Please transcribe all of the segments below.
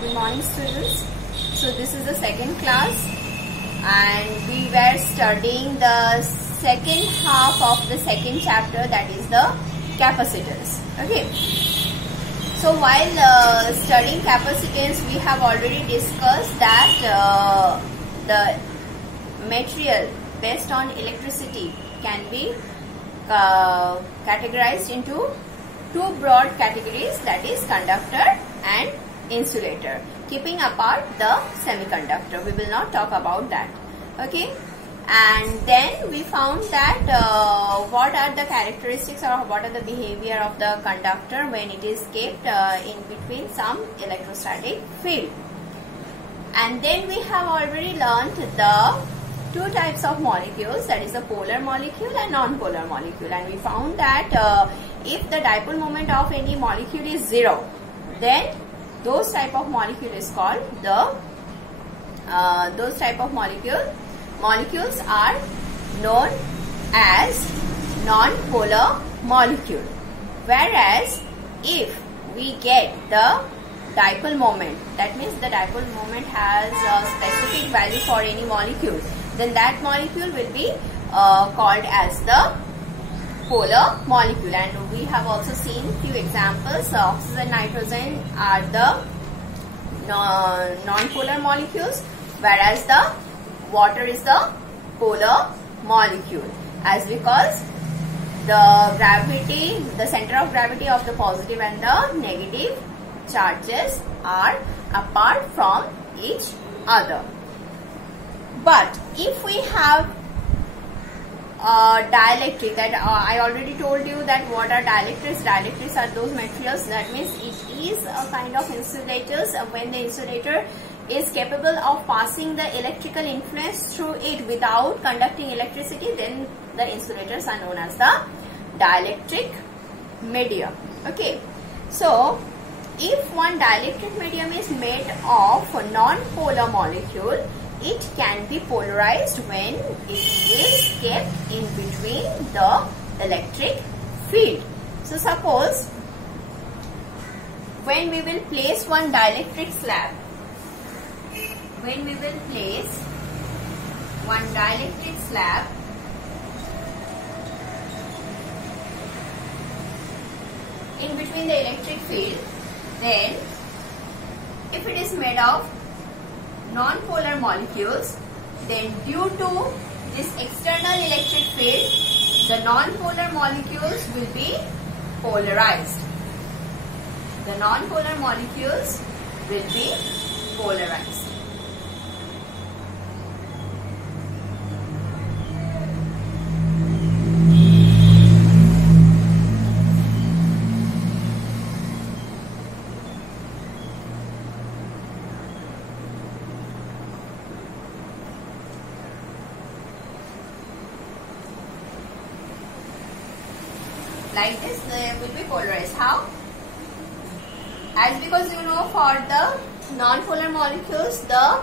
Good morning, students. So this is the second class and we were studying the second half of the second chapter, that is the capacitance. Okay. So while studying capacitance, we have already discussed that the material based on electricity can be categorized into two broad categories, that is conductor and insulator, keeping apart the semiconductor. We will not talk about that. Okay. And then we found that what are the characteristics or what are the behavior of the conductor when it is kept in between some electrostatic field. And then we have already learnt the two types of molecules, that is the polar molecule and non-polar molecule. And we found that if the dipole moment of any molecule is 0, then those type of molecule is called the molecules are known as non-polar molecule. Whereas if we get the dipole moment, that means the dipole moment has a specific value for any molecule, then that molecule will be called as the polar molecule. And we have also seen few examples. Oxygen and nitrogen are the non-polar molecules, whereas the water is the polar molecule, as because the center of gravity of the positive and the negative charges are apart from each other. But if we have dielectric, that I already told you that what are dielectrics. Dielectrics are those materials, that means it is a kind of insulators. When the insulator is capable of passing the electrical influence through it without conducting electricity, then the insulators are known as the dielectric medium. Okay. So if one dielectric medium is made of a non-polar molecule, it can be polarized when it is kept in between the electric field. So suppose when we will place one dielectric slab, in between the electric field, then if it is made of non-polar molecules, then due to this external electric field, the non-polar molecules will be polarized. Like this, they will be polarized. How? As because you know, for the non-polar molecules, the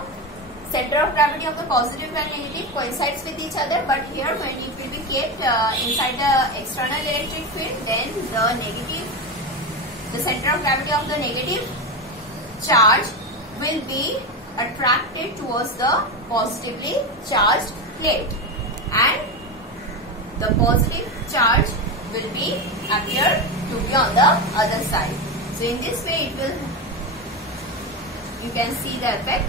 center of gravity of the positive and negative coincides with each other. But here, when it will be kept inside the external electric field, then the center of gravity of the negative charge will be attracted towards the positively charged plate, and the positive charge will appear to be on the other side. So in this way you can see the effect.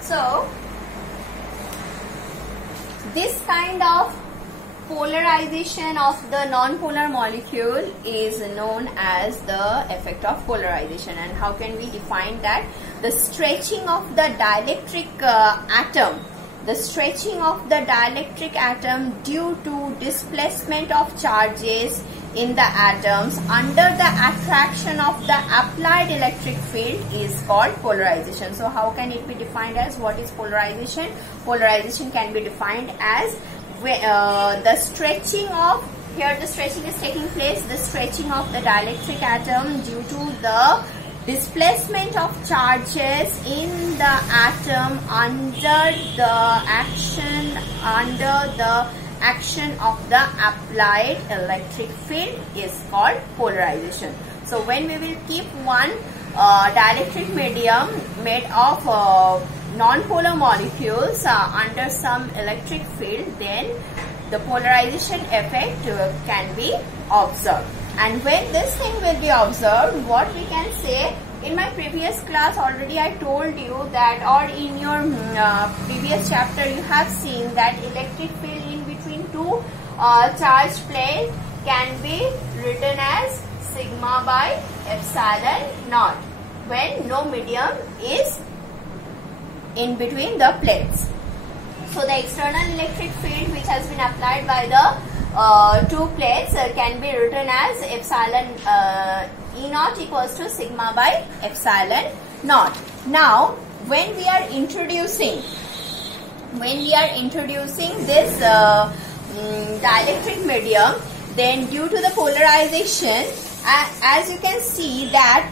So this kind of polarization of the non-polar molecule is known as the effect of polarization. And how can we define that? The stretching of the dielectric atom the stretching of the dielectric atom due to displacement of charges in the atoms under the attraction of the applied electric field is called polarization. So how can it be defined as? What is polarization? Polarization can be defined as the stretching of, here the stretching is taking place, the stretching of the dielectric atom due to the displacement of charges in the atom under the action of the applied electric field is called polarization. So when we will keep one dielectric medium made of non-polar molecules under some electric field, then the polarization effect can be observed. And when this thing will be observed, what we can say, in my previous class already I told you that, or in your previous chapter you have seen that electric field in between two charged plates can be written as sigma by epsilon naught when no medium is in between the plates. So the external electric field which has been applied by the two plates can be written as epsilon E naught equals to sigma by epsilon naught. Now when we are introducing this dielectric medium, then due to the polarization, as you can see that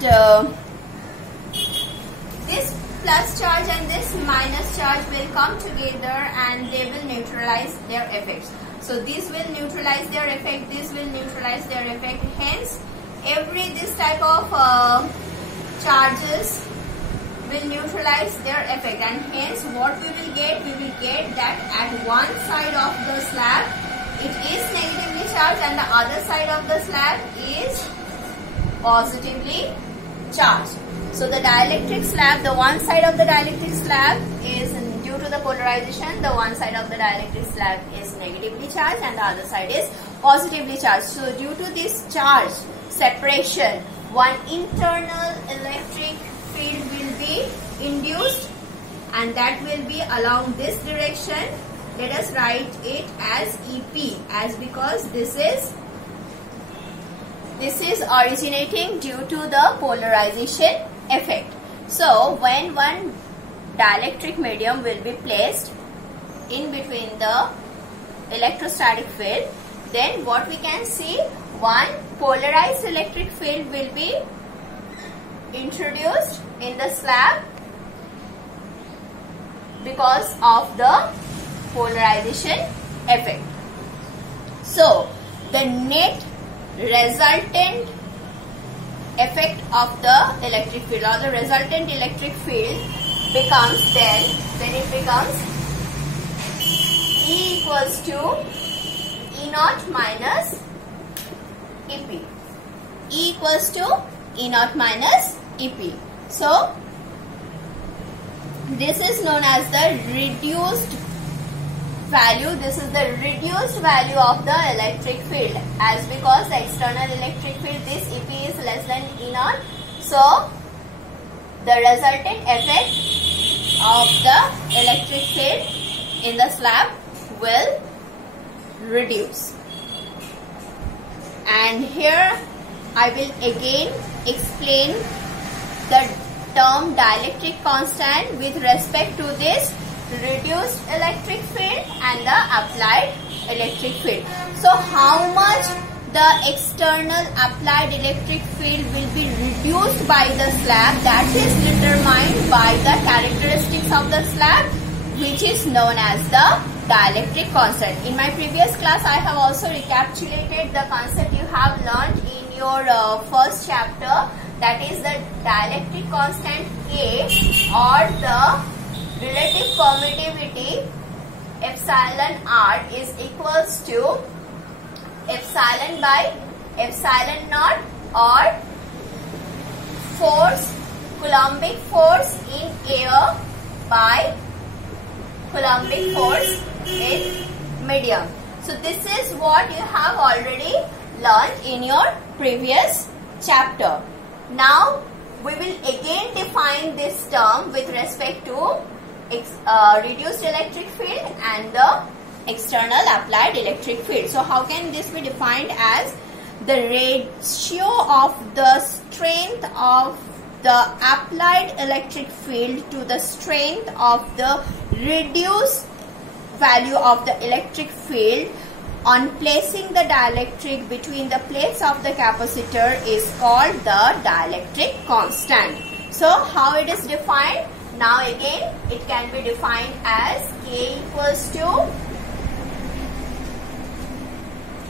this plus charge and this minus charge will come together and they will neutralize their effects. So this will neutralize their effect, this will neutralize their effect. Hence, this type of charges will neutralize their effect, and hence what we will get? We will get that at one side of the slab it is negatively charged and the other side of the slab is positively charged. So the dielectric slab, the one side of the dielectric slab is, due to the polarization, the one side of the dielectric slab is negatively charged and the other side is positively charged. So due to this charge separation, one internal electric field will be induced and that will be along this direction. Let us write it as EP, as because this is originating due to the polarization effect. So when one dielectric medium will be placed in between the electrostatic field, then what we can see, one polarized electric field will be introduced in the slab because of the polarization effect. So the net resultant effect of the electric field, or the resultant electric field, becomes then it becomes E equals to E naught minus EP. E equals to E naught minus EP. So this is known as the reduced value. This is the reduced value of the electric field, as because the external electric field, this EP is less than E naught. So the resultant effect of the electric field in the slab will reduce. And here I will again explain the term dielectric constant with respect to this reduced electric field and the applied electric field. So how much the external applied electric field will be reduced by the slab, that is determined by the characteristics of the slab, which is known as the dielectric constant. In my previous class I have also recapitulated the concept you have learned in your first chapter, that is the dielectric constant K, or the relative permittivity epsilon R is equals to epsilon by epsilon naught, or force, Coulombic force in air by Coulombic force in medium. So this is what you have already learned in your previous chapter. Now we will again define this term with respect to reduced electric field and the external applied electric field. So how can this be defined as? the ratio of the strength of the applied electric field to the strength of the reduced value of the electric field on placing the dielectric between the plates of the capacitor is called the dielectric constant. So how it is defined? Now again it can be defined as K equals to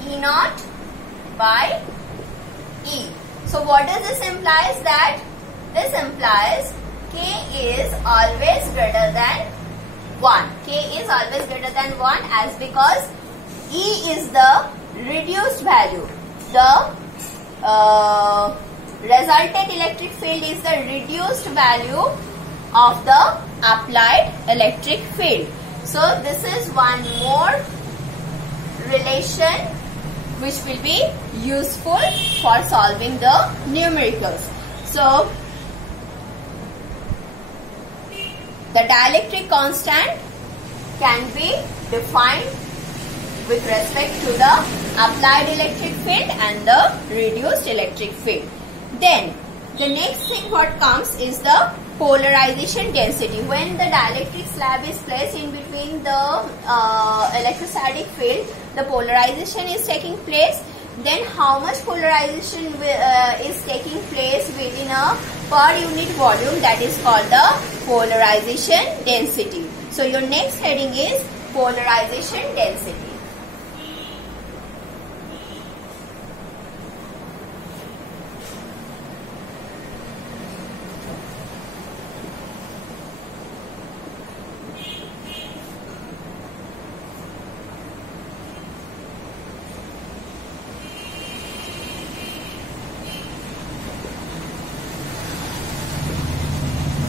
E naught by E. So what does this implies? That this implies K is always greater than 1. K is always greater than 1 as because E is the reduced value. The resultant electric field is the reduced value of the applied electric field. So this is one more relation which will be useful for solving the numericals. So the dielectric constant can be defined with respect to the applied electric field and the reduced electric field. Then the next thing what comes is the polarization density. When the dielectric slab is placed in between the electrostatic field, the polarization is taking place. Then how much polarization is taking place within a per unit volume, that is called the polarization density. So your next heading is polarization density.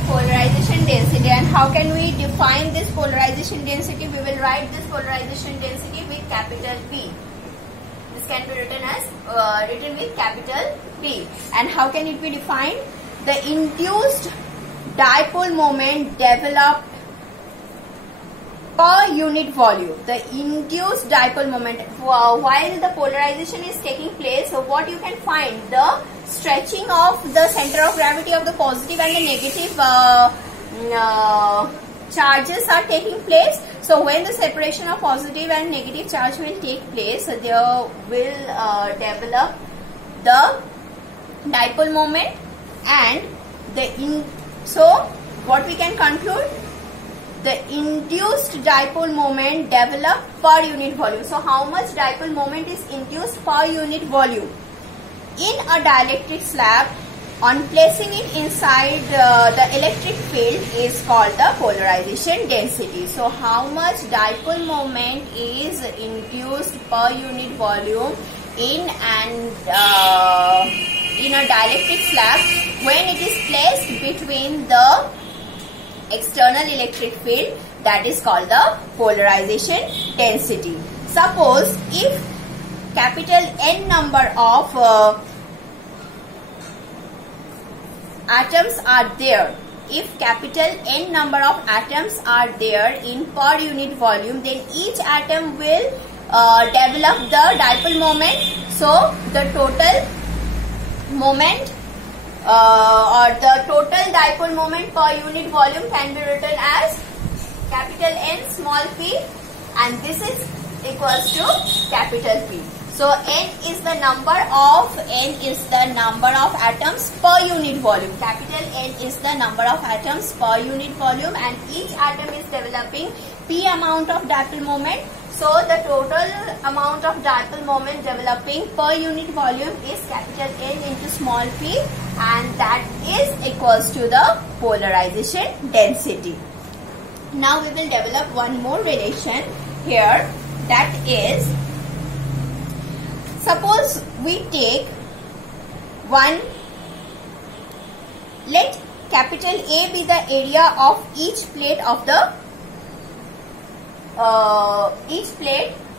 Polarization density, and how can we define this polarization density? We will write this polarization density with capital P. This can be written as written with capital P. And how can it be defined? The induced dipole moment developed per unit volume. The induced dipole moment while the polarization is taking place. So what you can find, the stretching of the center of gravity of the positive and the negative charges are taking place. So when the separation of positive and negative charge will take place, there will develop the dipole moment, and so what we can conclude, the induced dipole moment developed per unit volume. So how much dipole moment is induced per unit volume in a dielectric slab on placing it inside the electric field is called the polarization density. So how much dipole moment is induced per unit volume in a dielectric slab when it is placed between the external electric field, that is called the polarization density. Suppose if capital N number of atoms are there, if capital N number of atoms are there in per unit volume, then each atom will develop the dipole moment. So the total moment or the total dipole moment per unit volume can be written as capital N small p, and this is equals to capital P. So N is the number of atoms per unit volume. Capital N is the number of atoms per unit volume, and each atom is developing P amount of dipole moment. So the total amount of dipole moment developing per unit volume is capital N into small p, and that is equals to the polarization density. Now we will develop one more relation here, that is, suppose we take one, let capital A be the area of each plate of the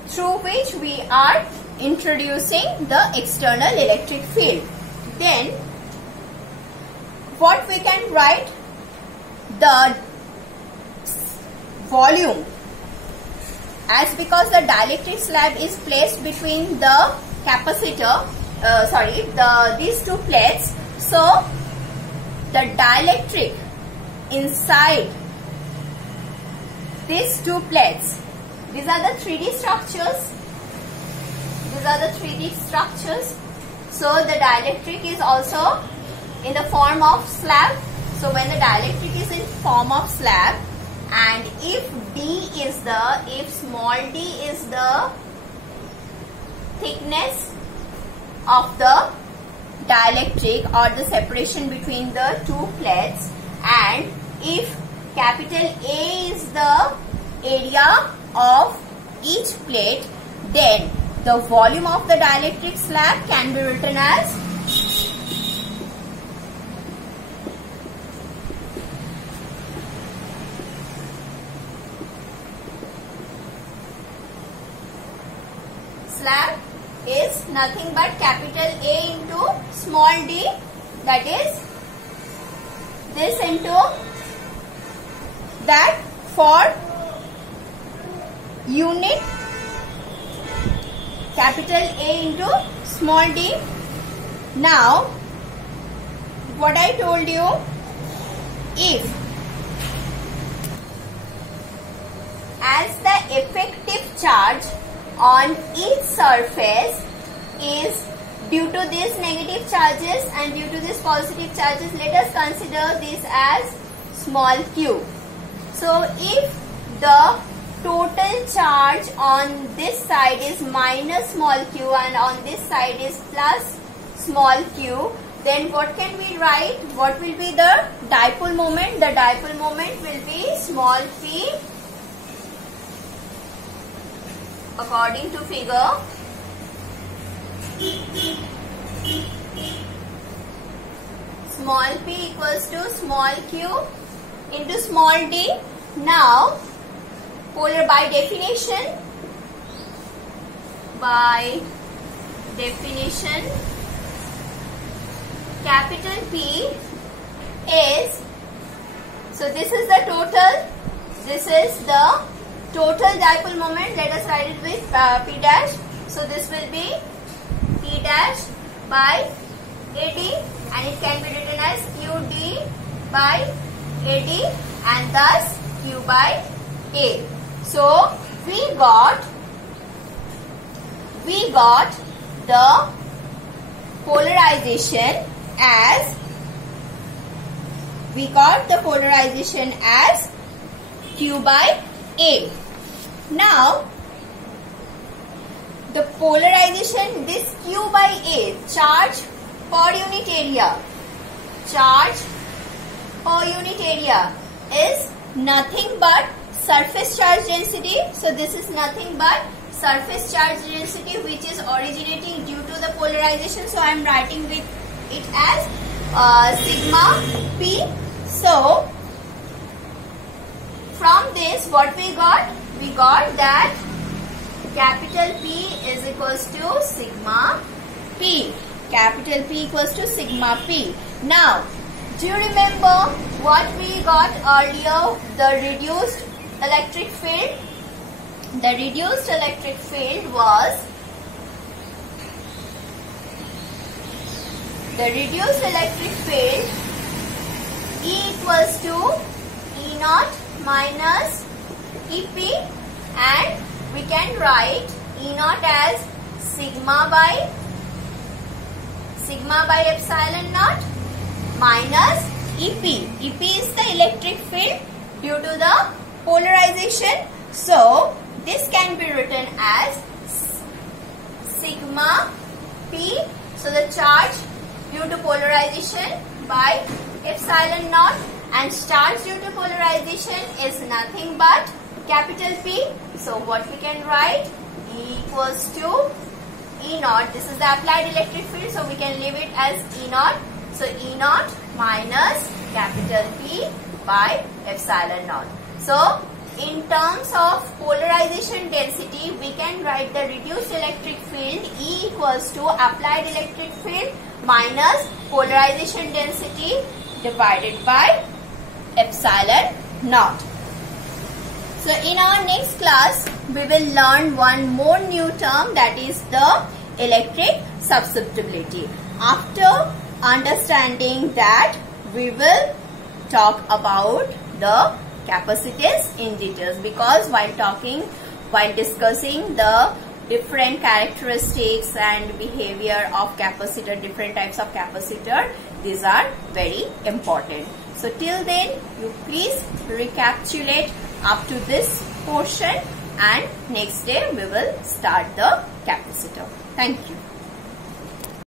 through which we are introducing the external electric field. Then what we can write, the volume, as because the dielectric slab is placed between the capacitor, these two plates. So the dielectric inside these two plates, these are the 3D structures. So the dielectric is also in the form of slab. So when the dielectric is in form of slab, and if small d is the thickness of the dielectric or the separation between the two plates, and if capital A is the area of each plate, then the volume of the dielectric slab can be written as slab is nothing but capital A into small d, that is this into that for unit capital A into small d. Now what I told you, if as the effective charge on each surface is due to these negative charges and due to these positive charges, let us consider this as small q. So if the total charge on this side is minus small q and on this side is plus small q, then what can we write? What will be the dipole moment? The dipole moment will be small p according to figure. Small p equals to small q into small d. Now polar by definition, capital P is, so this is the total, this is the total dipole moment. Let us write it with P dash. So this will be P dash by AD, and it can be written as QD by AD and thus Q by A. So we got the polarization as Q by A. Now the polarization, this Q by A, charge per unit area, is nothing but surface charge density. So this is nothing but surface charge density which is originating due to the polarization. So I am writing with it as sigma P. So from this what we got? We got that capital P is equals to sigma P. Capital P equals to sigma P. Now, do you remember what we got earlier? The reduced electric field. The reduced electric field was E equals to E naught minus EP, and we can write E naught as sigma by epsilon naught minus EP. EP is the electric field due to the polarization. So this can be written as sigma P. So the charge due to polarization by epsilon naught, and charge due to polarization is nothing but capital P. So what we can write? E equals to E naught. This is the applied electric field, so we can leave it as E naught. So E naught minus capital P by epsilon naught. So in terms of polarization density, we can write the reduced electric field E equals to applied electric field minus polarization density divided by epsilon naught. So in our next class, we will learn one more new term, that is the electric susceptibility. After understanding that, we will talk about the capacitance in details, because while discussing the different characteristics and behavior of capacitor, different types of capacitor, these are very important. So till then, you please recapitulate up to this portion, and next day we will start the capacitor. Thank you.